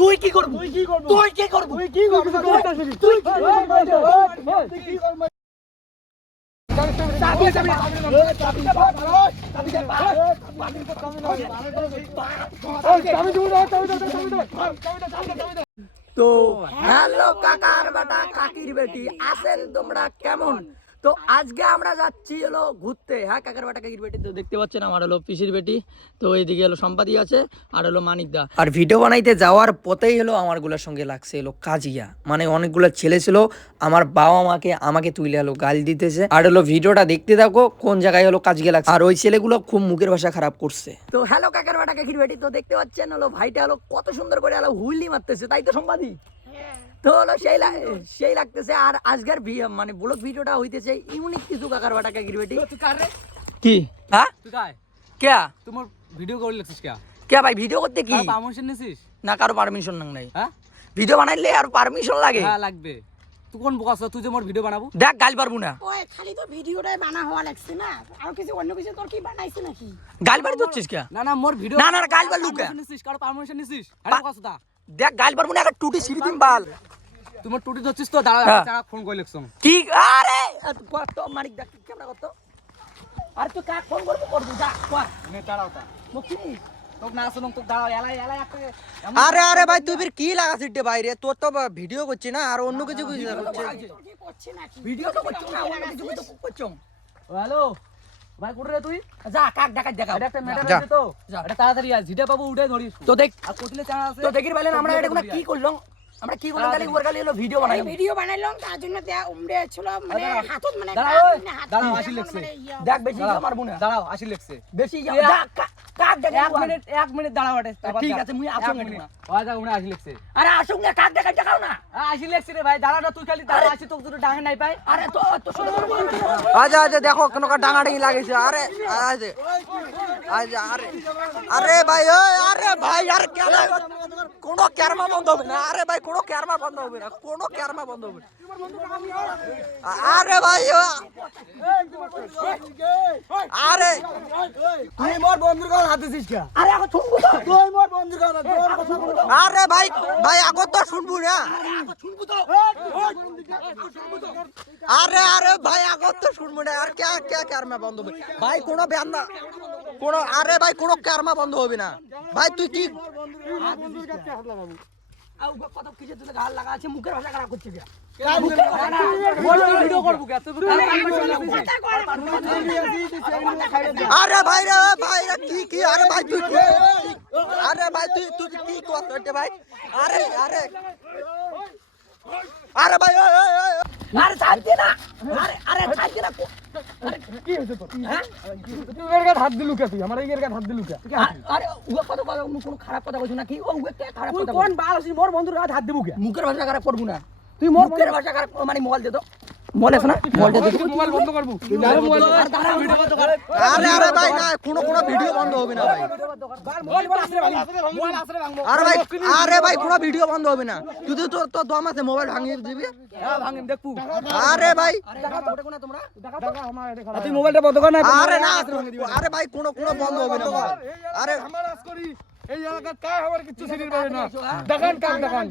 তুই কি করবি? তো হ্যালো কাকার বেটা কাকির বেটি আছেন তোমরা কেমন? তো আজকে আমরা যাচ্ছি হলো ঘুরতে। হ্যাঁ কাকার বেটা কাকির বেটি তো দেখতে পাচ্ছেন, আমার হলো পিসির বেটি। তো এইদিকে হলো সম্পাদি আছে আর হলো মানিকদা। আর ভিডিও বানাইতে যাওয়ার পথেই হলো আমারগুলোর সঙ্গে লাগছে হলো কাজিয়া, মানে অনেকগুলো ছেলে ছিল। আমার বাবা মাকে আমাকে তুলে হলো গাল দিতেছে। আর হলো ভিডিওটা দেখতে থাকো কোন জায়গায় হলো কাজিয়া লাগছে। আর ওই ছেলেগুলো খুব মুখের ভাষা খারাপ করছে। তো হ্যালো কাকার বেটা কাকির বেটি তো দেখতে পাচ্ছেন হলো ভাইটা হলো কত সুন্দর করে হলো হুইলি মারতেছে, তাই তো সম্পাদি? তো হলো সেই লাগতেছে। আর আজকের মানে ব্লগ ভিডিওটা হইতেছে ইউনিক কিছু কাকার বাটা কাকির বেটি। কি হ্যাঁ তুই কাই কে তোমার ভিডিও করে লিখছিস কে কে ভাই ভিডিও করতে কি পারমিশন নিছিস? না কারো পারমিশন নাই। হ্যাঁ ভিডিও বানাইলে আর পারমিশন লাগে? হ্যাঁ লাগবে। তুই কোন বকাস তুই যে মোর ভিডিও বানাবো? দেখ গাল পারবো না। ওই খালি তো ভিডিওটাই বানা হওয়া লাগছে না, আর কিছু অন্য কিছু তোর কি বানাইছিস নাকি? গাল পারি দিচ্ছিস কে? না না মোর ভিডিও না গাল পার লুকা নিছিস, কারো পারমিশন নিছিস? আরে বকাস দা দেখ গাল পারবো না, একটা টুটি সিঁড়ি দিন বাল। তোমার টুটি ধরছিস তো দাঁড়া দাঁড়া ফোন করে লিখছম কি? আরে কত মানিক দেখ ক্যামেরা কত। আর তুই কাক ফোন করবি যা কর নে দাঁড়াও তা মুখি তোক না শুনুম তোক দাঁড়াও এলাই একটা আরে ভাই তুই ফির কি লাগাছিস রে বাইরে? তোর তো ভিডিও করছিস না, আর অন্য কিছু তোর কি করছিস নাকি? ভিডিও তো করছো না, অন্য কিছু তো করছো। হ্যালো ভাই কোন রে তুই? যা কাক দেখা দেখা এটা একটা ম্যাটার যা। আছে তো যা। এটা তাড়াতাড়ি আয় জিডা বাবু উঠে ধরিস তো দেখ আর কোতিলে চ্যানেল আছে তো দেখির পাইলেন আমরা এটা কোনো কি করলাম, আমরা কি করলাম খালি ওর খালি হলো ভিডিও বানাই। ভিডিও বানাইলাম তার জন্য দেয়া উমড়ে ছিল, মানে হাতত মানে দাঁড়াও, হাত দাঁড়াও, দিয়ে আসি এমন লাগছে। মানে ইয়া। দেখ বেশি মারবো না, দাঁড়াও আসি লিখছে বেশি যা কাক দেখা 1 মিনিট দাঁড়াও আটে ঠিক আছে মুই আসুন না। ওই যা উনি আসি লিখছে আরে আসুন না, কাক দেখা দেখাও না। আসি লিখছে রে ভাই দাঁড়া না তুই খালি দাঁড়া আসি তোকে দুটো ডাকে নাই পাই আরে তো তো শুনো আচ্ছা দেখো কোন ডাঙাডাঙি লাগিয়েছে। আরে আরে ভাই আরে ভাই আর কেন কোনো ক্যামেরা বন্ধ হবে না? আরে ভাই কোনো ক্যামেরা বন্ধ হবে না, কোনো ক্যামেরা বন্ধ হবে না। আরে ভাই আরে তুই মোর বন্ধুর গাল হাত দিছিস কে? আরে এখন শুনবো তো তুই মোর বন্ধুর গাল আরে ভাই আগত তো শুনবো না। শুনবো তো আরে ভাই আগত তো শুনবো না। আর কে ক্যামেরা বন্ধ হবে ভাই? কোনো ব্যান না কোনো। আরে ভাই কোনো ক্যামেরা বন্ধ হবে না ভাই। তুই কি কত কিছু তুই গাল লাগা আছে, মুখের ভাষা খারাপ করছিস কে? ভিডিও করব কে? তুই আরে ভাই রে কি আরে ভাই তুই কি? আরে ভাই তুই কি করছিস রে ভাই? আরে ভাই আরে ছাড়তে না, আরে ছাড়তে না। কি হইছে তোর? হ্যাঁ তুই এর গায়ে হাত দিলু কে? তুই আমার এর গায়ে হাত দিলু কে? আরে উগা কত কথা কোনো খারাপ কথা কইছ নাকি? ও উগা কে খারাপ তুই কথা কোন বাল আছিস মোর বন্ধুর গায়ে হাত দিবু কে? মুখের ভাষা খারাপ করবো না। তুই মোর মুখের ভাষা খারাপ মানে মোবাইল দে তো। মোবাইল আছে না? মোবাইল দে তো। মোবাইল বন্ধ করবু। দাঁড়া মোবাইল ভিডিও বন্ধ কর। আরে ভাই না কোনো ভিডিও বন্ধ হবে না ভাই। মোবাইল আসরে ভাঙবো। আরে ভাই কোনো ভিডিও বন্ধ হবে না। তুই তো দম আছে মোবাইল ভাঙিয়ে দিবি। হ্যাঁ ভাঙিম দেখবো। আরে ভাই আরে টাকা ওটা কোনা তোমরা? তুই মোবাইলটা বন্ধ কর না। আরে না আরে ভাই কোনো বন্ধ হবে না মোবাইল। আরে আমার আজ করি এই এলাকা কায় আমার কিছু সিরির পাবে না। দেখান কাক দেখান।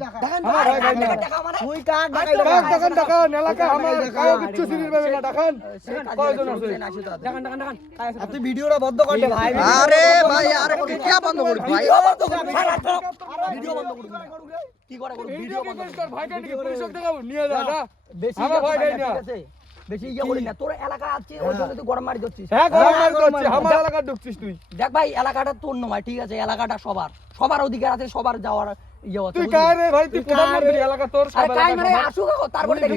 আমার ভাই ভাই না। টাকা মানে তুই কাক দেখান এলাকা আমার কায় কিছু সিরির পাবে না। দেখান কয়জন আছে? দেখান আপনি ভিডিওটা বন্ধ করে দে ভাই। আরে ভাই আরে কে বন্ধ করবি ভাই? ভিডিও বন্ধ করবি না। কি করে করবি? ভিডিও বন্ধ কর ভাই কাটি পুলিশক দেখাবো নিয়ে যা না। বেশি আমার ভয় নাই না। বেশি ইয়া করি না। তোর এলাকা আছে ওই জন্য তুই গরম মারি দিচ্ছিস। হ্যাঁ গরম মার করছিস আমার এলাকা ঢুকছিস তুই। দেখ ভাই এলাকাটা তোর নয়, ঠিক আছে? এলাকাটা সবার অধিকার আছে, সবার যাওয়ার ইয়ে আছে। তুই কার রে ভাই? তুই প্রধানমন্ত্রী এলাকা তোর সব আরে কাই মানে এলাকা। আসুক তারপরে দেখি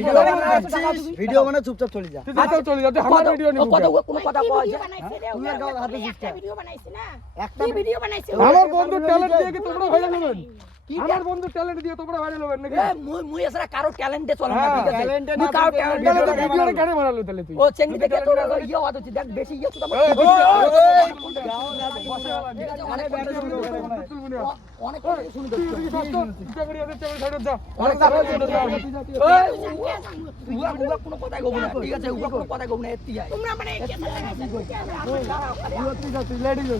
ভিডিও মানে চুপচাপ চলে যা। তুই চল চলে যা। তুই আমার ভিডিও নিবি। কোনো কথা কয় ভিডিও বানাইছে রে, তুই আর গাল হাতে দিচ্ছিস একটা ভিডিও বানাইছে না, একটা ভিডিও বানাইছে। আমার বন্ধু ট্যালেন্ট দিয়ে কি তোমরা ভাইরাল হবেন? আমার বন্ধু ট্যালেন্ট দিয়ে তোমরা ভাইরাল হবেন নাকি? মুই এছাড়া কারো ট্যালেন্টে চলে না, ঠিক আছে? মুই না কারো তাহলে ট্যালেন্টে তো ভিডিওটা কেন বানালো তাহলে তুই? ও চেঙ্গি দেখে তোর ইয়ে হওয়া হচ্ছে। দেখ বেশি ইয়ে তো অনেক কথা শুনি তো। উগা কোনো কথা কব না, ঠিক আছে? উগা কোনো কথা কব না, এত্তি যায়। তোমরা মানে কেমন লাগাইছে?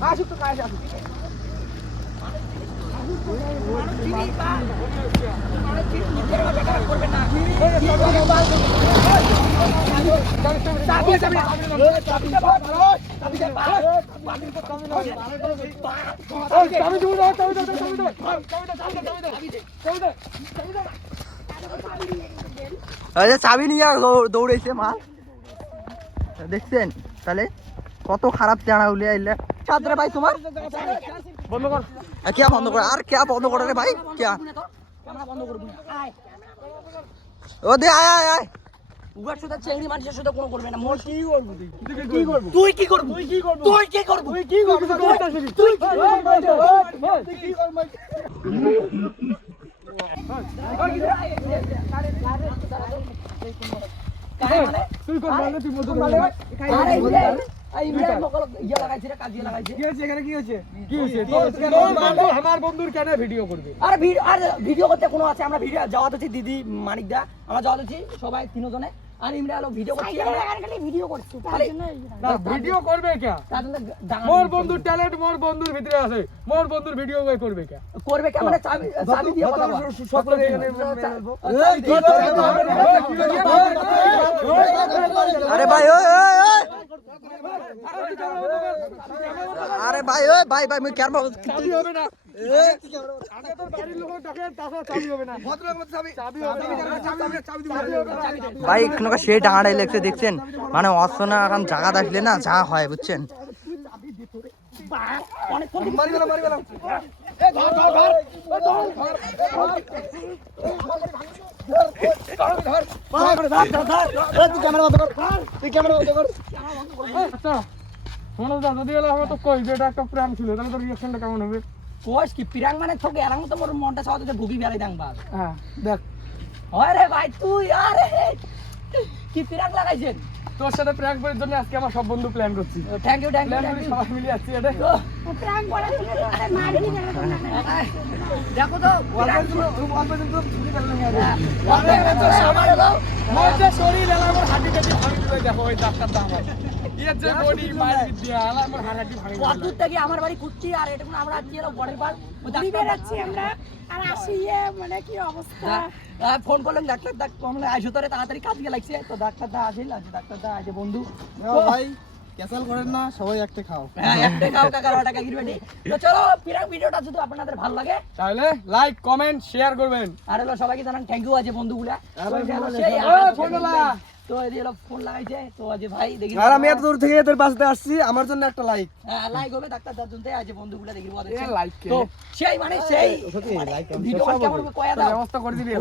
আসুক তো কাজ আসুক। আচ্ছা চাবি নিয়ে দৌড়েছে মা দেখছেন তাহলে কত খারাপ চানা উলিয়ে আইলে ছাত্রে ভাই তোমার বন্ধ কর কে বন্ধ করে আর কে বন্ধ করে রে ভাই কে ও দে আয় আয় আয় উগার সাথে চেংড়ি মানুষের সাথে কোনো করবে না মোর কি করবো কি করবো তুই কি করবি তুই কি করবি তুই কি করবি তুই কি করবি তুই কোন মানে তুই মত আরে এই ইন্ডিয়ার মকল ইয়া লাগাইছে রে কাজিয়া লাগাইছে কি হয়েছে এখানে কি হয়েছে আমার বন্ধুর কেন ভিডিও করবে আর ভিডিও করতে কোনো আছে আমরা ভিডিও যাওয়া হচ্ছে দিদি মানিক দা আমরা যাওয়া হচ্ছে সবাই তিনজনে আর ইমরা হলো ভিডিও করছি আমরা খালি ভিডিও করছি তার খালি- জন্য না ভিডিও করবে কে তার জন্য মোর বন্ধুর ট্যালেন্ট মোর বন্ধুর ভিতরে আছে মোর বন্ধুর ভিডিও করবে কে করবে কি আমরা চাবি দিয়ে কথা বল সকলে এখানে আরে ভাই ওই ওই ওই আরে ভাই ওই ভাই ভাই মুই কেন চাবি হবে না আগে তোর বাড়ির লোক ডাকে তাছাড়া চাবি হবে না ভদ্রলোক মত চাবি চাবি হবে না চাবি দিবে ভাই এখানে সেই ডাঙাটাই লেগছে দেখছেন মানে অসনা এখন জায়গা আসলে না যা হয় বুঝছেন মারি গেলাম আচ্ছা শোনো দা যদি এলা হবে তো কই যে এটা একটা প্রেম ছিল তাহলে তোর রিঅ্যাকশনটা কেমন হবে কোশ কি পিরাং মানে তোকে এরাং তো মোর মনটা সাথে ভুগি বেলাই দাং বাস হ্যাঁ দেখ আরে ভাই তুই আরে কি পিরাং লাগাইছেন তোর সাথে প্র্যাঙ্ক করার জন্য আজকে আমার সব বন্ধু প্ল্যান করছি থ্যাংক ইউ প্ল্যান করে সবাই মিলে যাচ্ছি এটা প্র্যাঙ্ক করে তুমি আরে মারি না দেখো তো আমার হলো মোর যে শরীর এলা আমার হাঁটি কাটি ভাঙি দিবে দেখো ওই ডাক্তারটা আমার এর যে বডি মারি দিয়া এলা আমার হাঁটি ভাঙি দিবে কতদূর থেকে আমার বাড়ি কুচ্ছি আর এটা আমরা আজকে এলো বড়ের পার বেরাচ্ছি আমরা আর আসি মানে কি অবস্থা ফোন করলাম ডাক্তার কমলে আইসো তোরে তাড়াতাড়ি কাজে লাগছে তো ডাক্তার দা আসিল ডাক্তার দা আজ বন্ধু ভাই ক্যাসাল করেন না সবাই একটা খাও হ্যাঁ একটা খাও কাকার টাকা গিরবেটি তো চলো পিরাং ভিডিওটা যদি আপনাদের ভালো লাগে তাহলে লাইক কমেন্ট শেয়ার করবেন আর হলো সবাইকে জানান থ্যাংক ইউ আছে বন্ধুগুলা তো এই হলো ফোন লাগাইছে তো আজ ভাই দেখি আর আমি এত দূর থেকে এদের পাশে আসছি আমার জন্য একটা লাইক লাইক হবে ডাক্তার দার জন্য আজ বন্ধুগুলা দেখি লাইক তো সেই মানে সেই ভিডিও কেমন কয়া দাও ব্যবস্থা করে দিবি